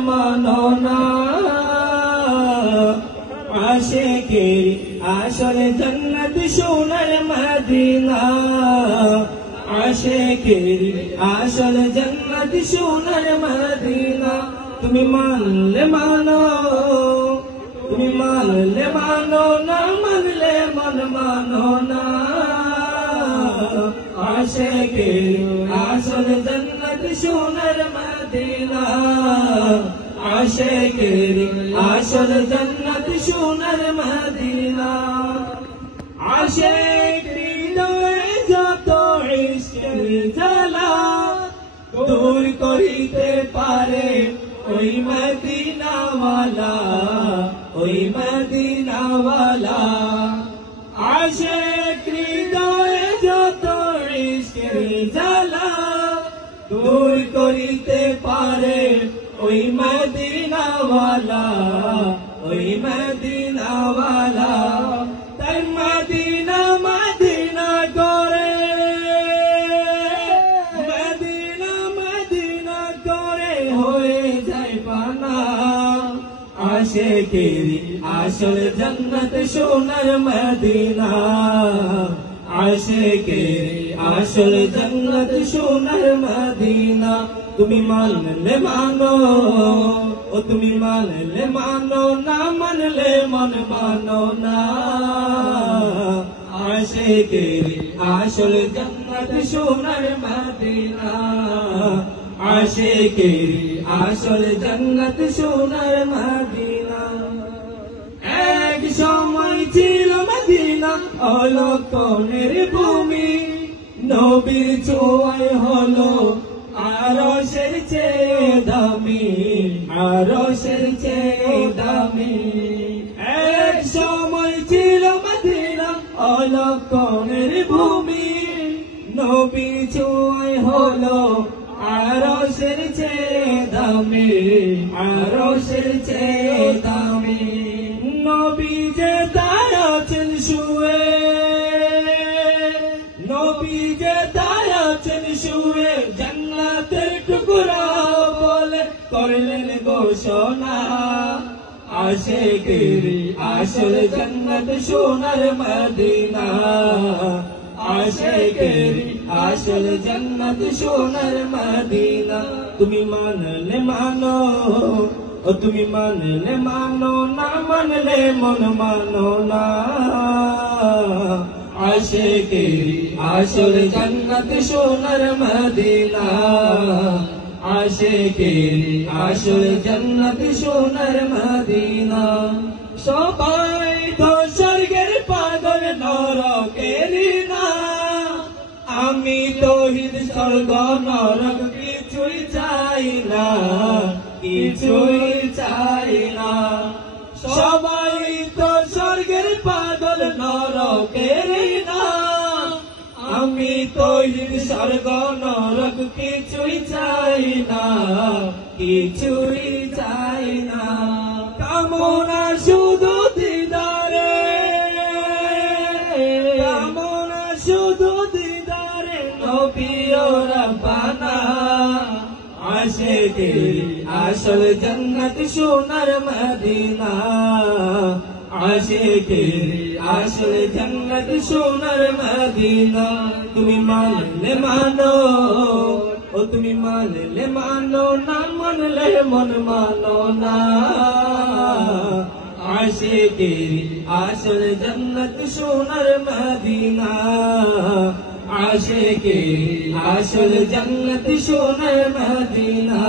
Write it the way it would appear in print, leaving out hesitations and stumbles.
মানো না আশিকের আসল জান্নাত সোনার মদিনা আশিকের আসল জান্নাত সোনার মদিনা তুমি মানলে মানো তুমি মানলে মানো না মানলে মন মানো না আশিকের আসল জান্নাত সোনার মদিনা আশিকের আসল জান্নাত সোনার মদিনা আশিক হৃদয়ে যত ইশকের জ্বালা দূর করিতে পারে ওই মদিনাওয়ালা ওই মদিনাওয়ালা আশিক হৃদয়ে যত ইশকের জ্বালা দূর করিতে পারে ওই মদিনাওয়ালা ওই মদিনাওয়ালা তাই মদিনা মদিনা করে মদিনা মদিনা করে হয়ে যায় পানা আশিকের আসল জান্নাত সোনার মদিনা আশিকের আসল জান্নাত সোনার মদিনা তুমি মানলে মানো ও তুমি মানলে মানো না মানলে মন মানো না আশিকের আসল জান্নাত সোনার মদিনা আশিকের আসল জান্নাত সোনার মদিনা এক সময় ছিল মদিনা অলক্ষণের ভূমি নবীর ছোঁয়ায় হলো আরশের চেয়ে দামি আরশের চেয়ে দামি এক সময় ছিল মদিনা অলক্ষণের ভূমি নবীর ছোঁয়ায় হলো আরশের চেয়ে দামি আরশের চেয়ে দামি নবী যে তাই আছেন শুয়ে নবী যে তাই আছেন শুয়ে জান্নাতের টুকরা বলে করলেন ঘোষণা আশিকের আসল জান্নাত সোনার মদিনা আশিকের আসল জান্নাত সোনার মদিনা তুমি মানলে মানো ও তুমি মানলে মানো না মানলে মন মানো না আশিকের আসল জান্নাত সোনার মদিনা আশিকের আসল জান্নাত সোনার মদিনা সবাই তো স্বর্গের পাগল নরকের না আমি তৌহিদ স্বর্গ নরক কিছুই চাই না কিছুই চাই না সবাই তো স্বর্গের পাগল নরকের না আমি তৌহিদ স্বর্গ নরক কিছুই চাই না কিছুই চাই না কামনা শুধু দিদারে কামনা শুধু দিদারে নবী ও রাব্বানা আশিকের আসল জান্নাত সোনার মদিনা আশিকের আসল জান্নাত সোনার মদিনা তুমি মানলে মানো ও তুমি মানলে মানো না মানলে মন মানো না আশিকের আসল জান্নাত সোনার মদিনা আশিকের আসল জান্নাত সোনার মদিনা